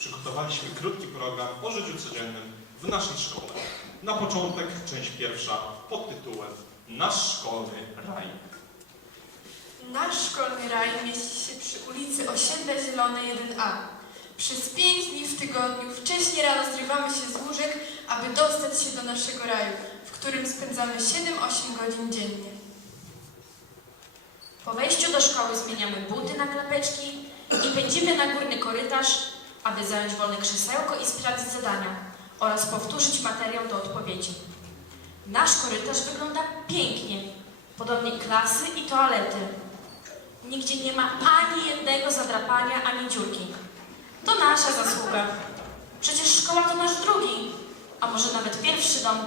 przygotowaliśmy krótki program o życiu codziennym w naszej szkole. Na początek część pierwsza pod tytułem Nasz szkolny raj. Nasz szkolny raj mieści się przy ulicy Osiedle Zielone 1A. Przez pięć dni w tygodniu wcześniej rano zrywamy się z łóżek, aby dostać się do naszego raju, w którym spędzamy 7-8 godzin dziennie. Po wejściu do szkoły zmieniamy buty na klapeczki i pędzimy na górny korytarz, aby zająć wolne krzesełko i sprawdzić zadania oraz powtórzyć materiał do odpowiedzi. Nasz korytarz wygląda pięknie, podobnie klasy i toalety. Nigdzie nie ma ani jednego zadrapania, ani dziurki. To nasza zasługa. Przecież szkoła to nasz drugi, a może nawet pierwszy dom.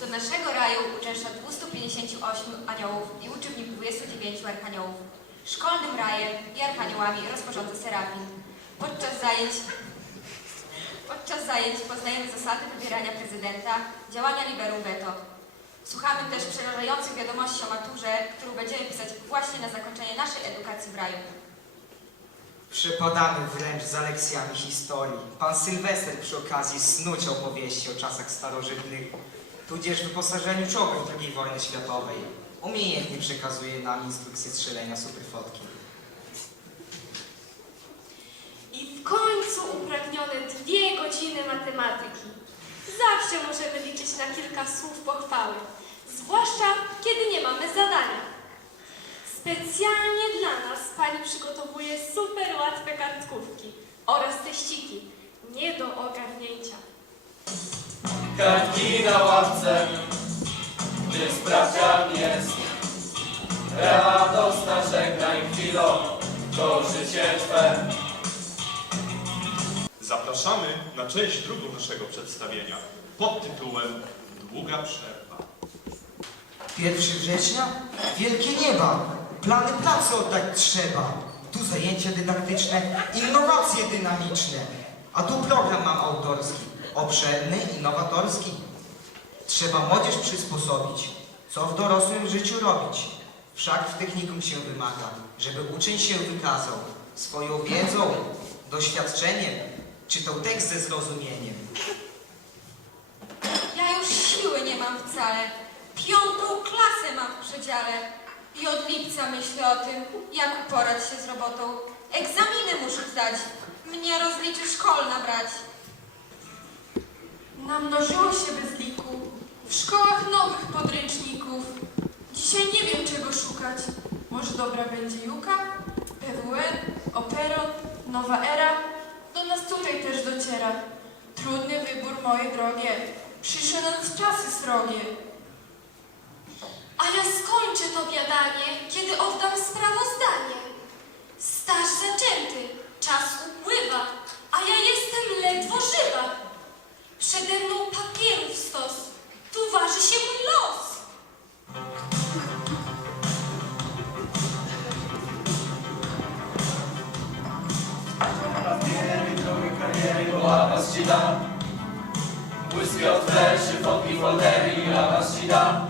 Do naszego raju uczęszcza 258 aniołów i uczy w nim 29 archaniołów. Szkolnym rajem i archaniołami rozporządza Serafin. Podczas zajęć, podczas zajęć poznajemy zasady wybierania prezydenta, działania liberum veto. Słuchamy też przerażających wiadomości o maturze, którą będziemy pisać właśnie na zakończenie naszej edukacji w raju. Przepadamy wręcz za lekcjami historii. Pan Sylwester przy okazji snuć opowieści o czasach starożytnych, tudzież wyposażeniu czołgów II wojny światowej. Umiejętnie przekazuje nam instrukcję strzelenia superfotki. I w końcu upragnione dwie godziny matematyki. Zawsze możemy liczyć na kilka słów pochwały, zwłaszcza kiedy nie mamy zadania. Specjalnie dla nas pani przygotowuje super łatwe kartkówki oraz teściki, nie do ogarnięcia. Kartki na ławce, gdzie sprawdzian jest. Radosna żegnaj chwilą, to życie Twe. Na część drugą naszego przedstawienia pod tytułem Długa przerwa. 1 września? Wielkie nieba! Plany pracy oddać trzeba. Tu zajęcia dydaktyczne, innowacje dynamiczne. A tu program mam autorski, obszerny, innowatorski. Trzeba młodzież przysposobić, co w dorosłym życiu robić. Wszak w technikum się wymaga, żeby uczeń się wykazał swoją wiedzą, doświadczeniem, czytał tekst ze zrozumieniem. Ja już siły nie mam wcale. Piątą klasę mam w przedziale. I od lipca myślę o tym, jak uporać się z robotą. Egzaminy muszę zdać. Mnie rozliczy szkolna brać. Namnożyło się bez liku, w szkołach nowych podręczników. Dzisiaj nie wiem czego szukać. Może dobra będzie Juka, PWN, Operon, Nowa Era. Do nas tutaj też dociera. Trudny wybór, moje drogie. Przyszły nas czasy srogie. Awans Ci dam. Błyski od fleszy, fotki, foldery awans Ci dam.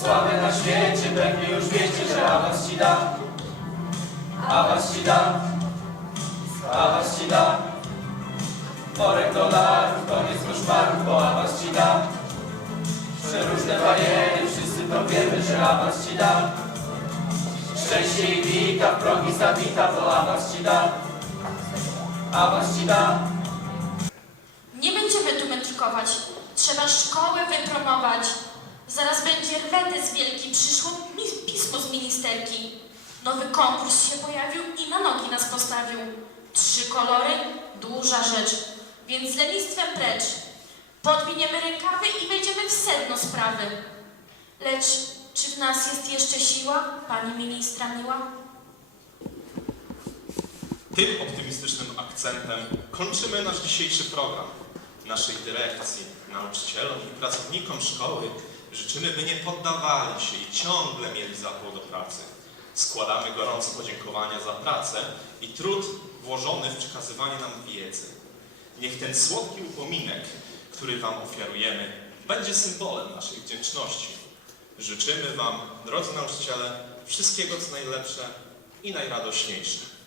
Sławę na świecie, pewnie już wiecie, że awans Ci dam. Awans Ci dam. Awans Ci dam. Worek dolarów, koniec koszmarów, bo awans Ci dam. Przeróżne bariery, wszyscy to wiemy, że awans Ci dam. Szczęście i wita, progi zabita, bo awans Ci dam. Nie będziemy tu mędrkować. Trzeba szkołę wypromować. Zaraz będzie rwetes wielki, przyszło pismo z ministerki. Nowy konkurs się pojawił i na nogi nas postawił. Trzy kolory, duża rzecz, więc z lenistwem precz. Podwiniemy rękawy i wejdziemy w sedno sprawy. Lecz czy w nas jest jeszcze siła, pani ministra miła? Tym optymistycznym akcentem kończymy nasz dzisiejszy program. Naszej dyrekcji, nauczycielom i pracownikom szkoły życzymy, by nie poddawali się i ciągle mieli zapał do pracy. Składamy gorące podziękowania za pracę i trud włożony w przekazywanie nam wiedzy. Niech ten słodki upominek, który Wam ofiarujemy, będzie symbolem naszej wdzięczności. Życzymy Wam, drodzy nauczyciele, wszystkiego co najlepsze i najradośniejsze.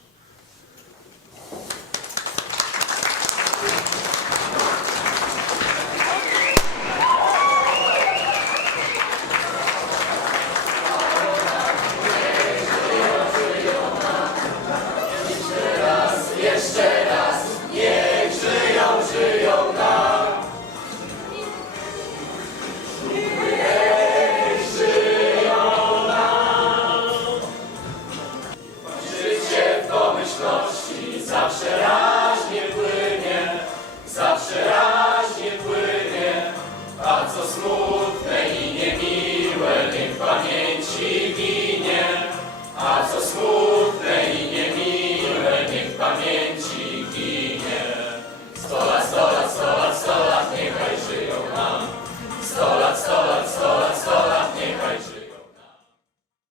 засну в країні.